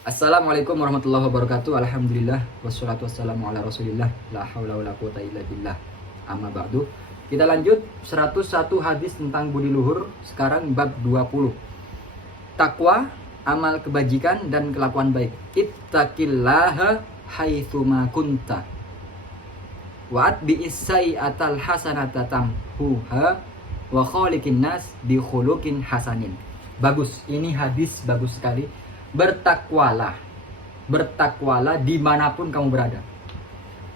Assalamualaikum warahmatullahi wabarakatuh. Alhamdulillah wassalatu wassalamu ala Rasulillah la haula wala quwata illa billah. Amma ba'du. Kita lanjut 101 hadis tentang budi luhur. Sekarang bab 20. Takwa, amal kebajikan dan kelakuan baik. Ittaqillaha haitsuma kunta. Wa'at bi'is sayyi'atal hasanata tamhuha wa khaliqin nas bi khuluqin hasanin. Bagus, ini hadis bagus sekali. Bertakwalah dimanapun kamu berada.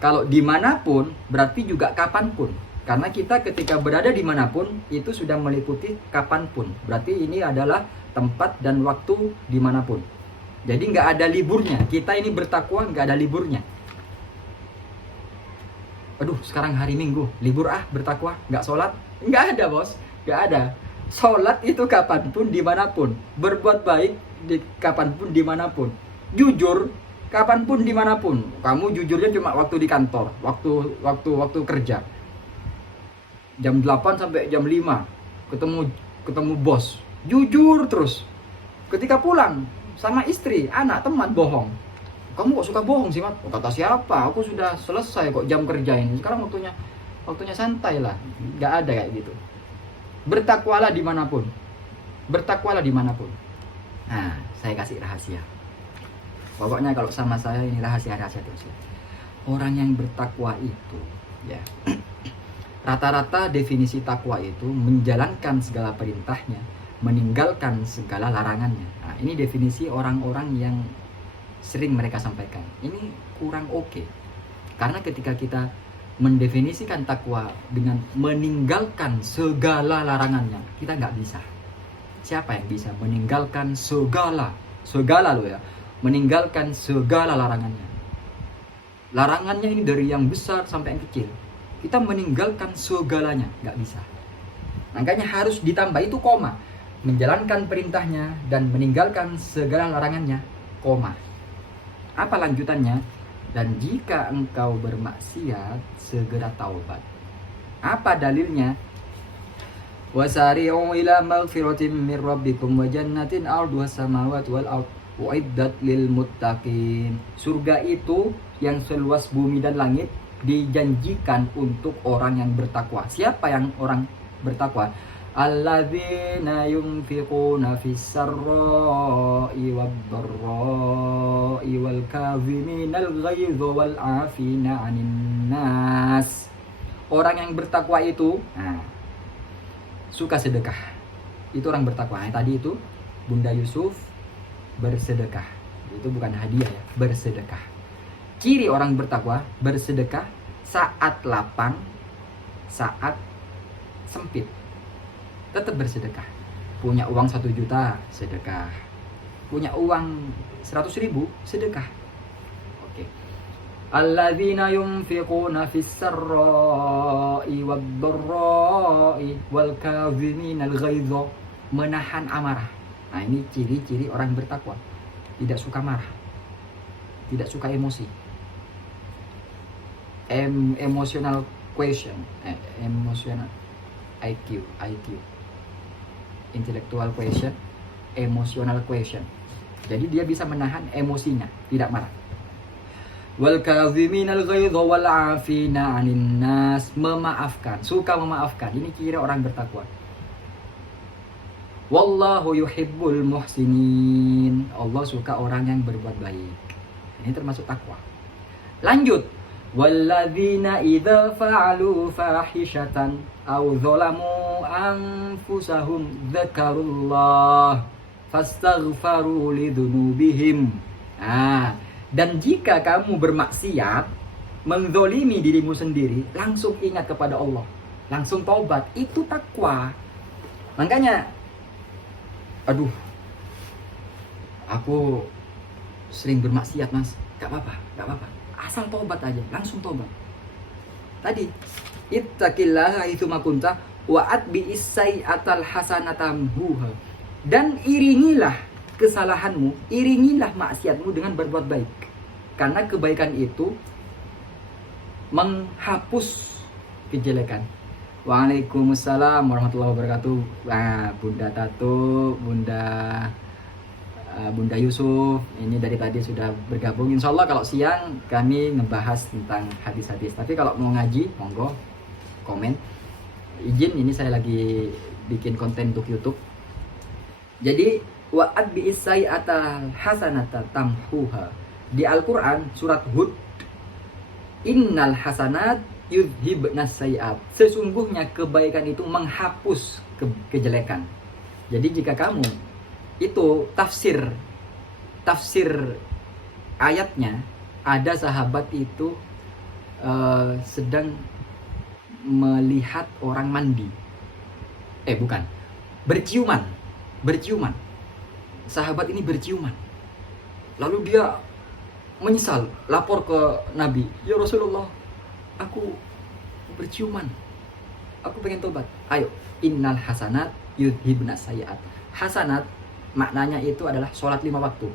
Kalau dimanapun berarti juga kapanpun, karena kita ketika berada dimanapun itu sudah meliputi kapanpun. Berarti ini adalah tempat dan waktu dimanapun. Jadi nggak ada liburnya. Kita ini bertakwa nggak ada liburnya. Aduh, sekarang hari Minggu, libur bertakwa, nggak sholat? Nggak ada, bos, nggak ada. Sholat itu kapanpun, dimanapun. Berbuat baik di kapanpun, dimanapun. Jujur kapanpun, dimanapun. Kamu jujurnya cuma waktu di kantor, waktu kerja. Jam 8 sampai jam 5 ketemu bos. Jujur terus. Ketika pulang sama istri, anak, teman, bohong. Kamu kok suka bohong sih, Mat? Kata siapa? Aku sudah selesai kok jam kerja ini. Sekarang waktunya santai lah. Nggak ada kayak gitu. Bertakwalah dimanapun. Bertakwalah dimanapun. Nah, saya kasih rahasia. Pokoknya kalau sama saya ini rahasia-rahasia terus ya. Orang yang bertakwa itu ya, rata-rata definisi takwa itu menjalankan segala perintahnya, meninggalkan segala larangannya. Nah, ini definisi orang-orang yang sering mereka sampaikan. Ini kurang oke. Karena ketika kita mendefinisikan takwa dengan meninggalkan segala larangannya, kita nggak bisa. Siapa yang bisa meninggalkan segala loh ya, meninggalkan segala larangannya? Larangannya ini dari yang besar sampai yang kecil. Kita meninggalkan segalanya, nggak bisa. Makanya harus ditambah itu koma, menjalankan perintahnya dan meninggalkan segala larangannya, koma. Apa lanjutannya? Dan jika engkau bermaksiat, segera taubat. Apa dalilnya? Wasari'u ila maghfiratin min rabbikum wa jannatin 'arduhas samawati wal ardh uiddat lil muttaqin. Surga itu yang seluas bumi dan langit dijanjikan untuk orang yang bertakwa. Siapa yang orang bertakwa? Alladzina yunfiquna fis sarra'i wad dharra'i wal kaziminal ghaidha wal 'afina 'anil nas. Orang yang bertakwa itu suka sedekah. Itu orang bertakwa. Tadi itu Bunda Yusuf bersedekah. Itu bukan hadiah ya, bersedekah. Ciri orang bertakwa, bersedekah saat lapang, saat sempit. Tetap bersedekah. Punya uang 1 juta, sedekah. Punya uang 100.000, sedekah. Oke. Alladzina yunfiquna fis sarra'i wad dharra'i wal kaziminal ghaidha, menahan amarah. Nah, ini ciri-ciri orang bertakwa. Tidak suka marah. Tidak suka emosi. Emotional question, emotional IQ. Intellectual question, emotional question. Jadi dia bisa menahan emosinya, tidak marah. Wal kaziminal ghaidha wal 'afina 'anil nas, memaafkan, suka memaafkan. Ini ciri orang bertakwa. Wallahu yuhibbul muhsinin. Allah suka orang yang berbuat baik. Ini termasuk takwa. Lanjut. Walladzina idza fa'alu fahishatan aw zalamu anfusahum dzakarullah fastaghfaru lidzunubihim. Dan jika kamu bermaksiat, menzolimi dirimu sendiri, langsung ingat kepada Allah, langsung taubat. Itu takwa. Makanya, aduh, aku sering bermaksiat, Mas. Gak apa-apa. Asal taubat aja, langsung taubat. Tadi, ittaqillaha haitsuma kunta wa'at bi'is sayyi'atal hasanatam huha. Dan iringilah kesalahanmu, iringilah maksiatmu dengan berbuat baik. Karena kebaikan itu menghapus kejelekan. Waalaikumsalam warahmatullahi wabarakatuh. Bunda Tato, Bunda Bunda Yusuf ini dari tadi sudah bergabung. Insya Allah kalau siang kami ngebahas tentang hadis-hadis. Tapi kalau mau ngaji, monggo komen. Izin, ini saya lagi bikin konten untuk YouTube. Jadi wa'ad bi isai'atal hasanata tamhuha. Di Al-Qur'an surat Hud, innal hasanat yudhibnas sayiat. Sesungguhnya kebaikan itu menghapus kejelekan. Jadi jika kamu itu tafsir ayatnya, ada sahabat itu sedang melihat orang mandi. Bukan, berciuman. Sahabat ini berciuman. Lalu dia menyesal, lapor ke Nabi, ya Rasulullah, aku berciuman, aku pengen tobat. Ayo, innal hasanat yudhibnas sayiat. Hasanat maknanya itu adalah sholat 5 waktu.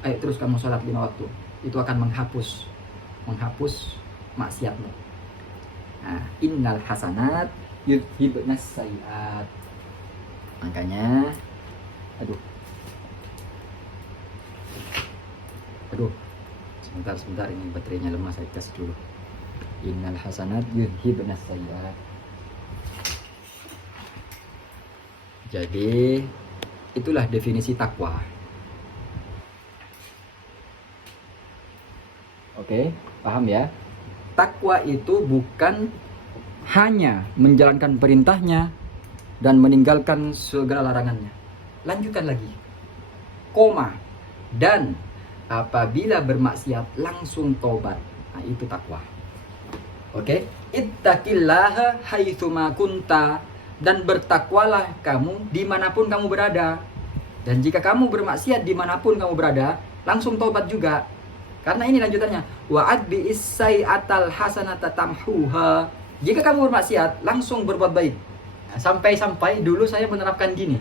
Ayo terus kamu sholat 5 waktu, itu akan menghapus maksiatmu. Nah, innal hasanat yudhibnas sayiat. Makanya aduh, sebentar, ini baterainya lemah, saya tes dulu. Innal hasanat yudhibnas sayiat. Jadi itulah definisi takwa. Oke, paham ya? Takwa itu bukan hanya menjalankan perintahnya dan meninggalkan segala larangannya. Lanjutkan lagi. Dan apabila bermaksiat langsung tobat. Nah, itu takwa. Oke? Ittaqillaha haitsuma kunta, dan bertakwalah kamu dimanapun kamu berada. Dan jika kamu bermaksiat dimanapun kamu berada, langsung tobat juga. Karena ini lanjutannya, wa'ad bi isai'atal hasanata tamhuha. Jika kamu bermaksiat, langsung berbuat baik. Nah, sampai dulu saya menerapkan gini.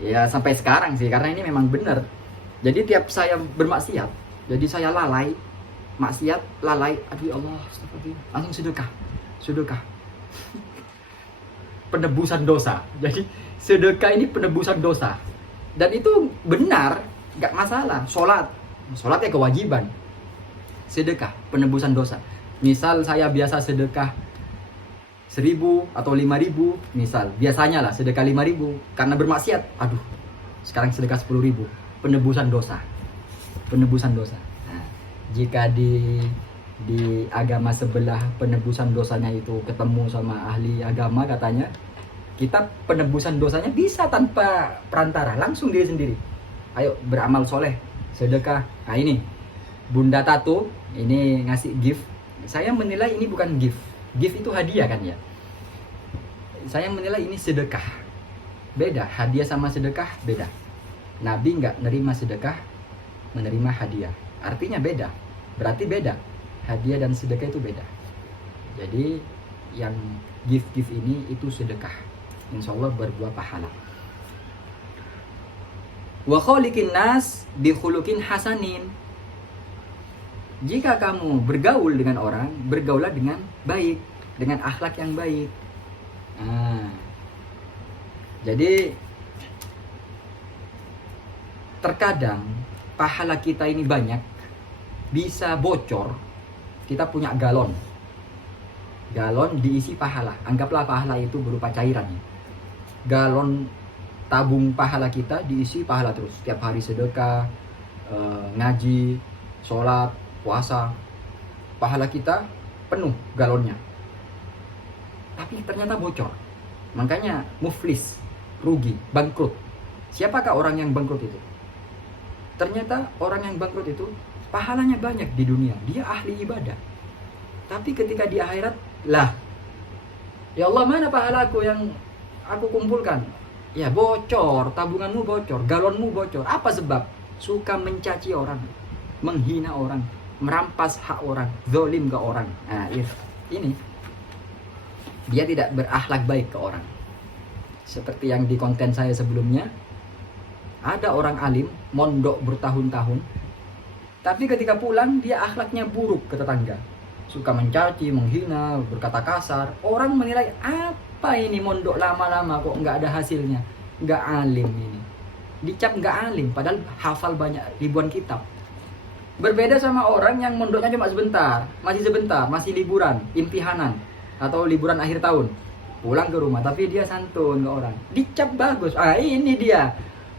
Ya sampai sekarang sih, karena ini memang benar. Jadi tiap saya bermaksiat, jadi saya lalai, aduh Allah, astagfirullah, langsung sedekah. Penebusan dosa. Jadi sedekah ini penebusan dosa. Dan itu benar, nggak masalah. Sholat ya kewajiban. Sedekah, penebusan dosa. Misal saya biasa sedekah 1.000 atau 5.000, misal biasanya lah sedekah 5.000, karena bermaksiat, aduh, sekarang sedekah 10.000, penebusan dosa. Nah, jika di agama sebelah penebusan dosanya itu ketemu sama ahli agama, katanya kita penebusan dosanya bisa tanpa perantara, langsung diri sendiri. Ayo beramal soleh, sedekah. Nah ini Bunda Tato ini ngasih gift. Saya menilai ini bukan gift itu hadiah kan ya. Saya menilai ini sedekah. Beda, hadiah sama sedekah beda. Nabi nggak nerima sedekah, menerima hadiah. Artinya beda, berarti beda. Hadiah dan sedekah itu beda. Jadi yang gift ini itu sedekah, insya Allah berbuah pahala. Wa khaliqin nas bi khuluqin hasanin. Jika kamu bergaul dengan orang, bergaulah dengan baik, dengan akhlak yang baik. Nah, jadi terkadang pahala kita ini banyak, bisa bocor. Kita punya galon diisi pahala. Anggaplah pahala itu berupa cairan. Galon tabung pahala kita diisi pahala terus. Setiap hari sedekah, ngaji, sholat, puasa, pahala kita penuh galonnya. Tapi ternyata bocor. Makanya muflis, rugi, bangkrut. Siapakah orang yang bangkrut itu? Ternyata orang yang bangkrut itu pahalanya banyak di dunia, dia ahli ibadah. Tapi ketika di akhirat, lah, ya Allah, mana pahalaku yang aku kumpulkan? Ya bocor, tabunganmu bocor, galonmu bocor. Apa sebab? Suka mencaci orang, menghina orang, merampas hak orang, zalim ke orang. Nah, ini dia tidak berakhlak baik ke orang. Seperti yang di konten saya sebelumnya, ada orang alim mondok bertahun-tahun, tapi ketika pulang dia akhlaknya buruk ke tetangga, suka mencaci, menghina, berkata kasar. Orang menilai, apa ini mondok lama-lama kok nggak ada hasilnya, nggak alim ini. dicap nggak alim, padahal hafal banyak ribuan kitab. Berbeda sama orang yang mondoknya cuma sebentar, masih liburan, imtihanan, atau liburan akhir tahun, pulang ke rumah, tapi dia santun ke orang, dicap bagus. Ini dia,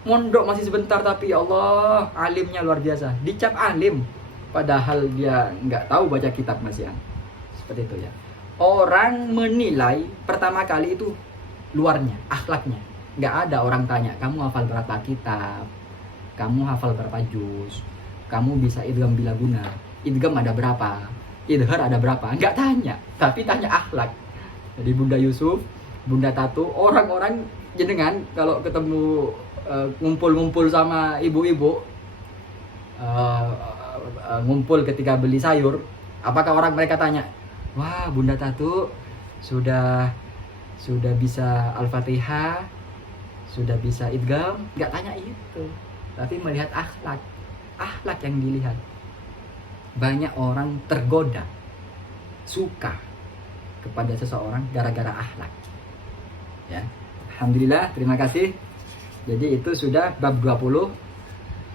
mondok masih sebentar, tapi ya Allah, alimnya luar biasa, dicap alim, padahal dia nggak tahu baca kitab masih. Seperti itu ya. Orang menilai pertama kali itu luarnya, akhlaknya. Nggak ada orang tanya, kamu hafal berapa kitab, kamu hafal berapa juz, kamu bisa idgham bila guna, idgham ada berapa, idhar ada berapa. Nggak tanya, tapi tanya akhlak. Jadi Bunda Yusuf, Bunda Tatu, orang-orang jenengan kalau ketemu ngumpul-ngumpul sama ibu-ibu, ngumpul ketika beli sayur, apakah orang mereka tanya, wah Bunda Tatu sudah bisa Al-Fatihah, sudah bisa idgham? Nggak tanya itu, tapi melihat akhlak yang dilihat. Banyak orang tergoda, suka kepada seseorang gara-gara akhlak. Ya, alhamdulillah, terima kasih. Jadi itu sudah bab 20.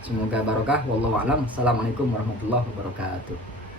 Semoga barokah. Wallahu a'lam. Assalamualaikum warahmatullahi wabarakatuh.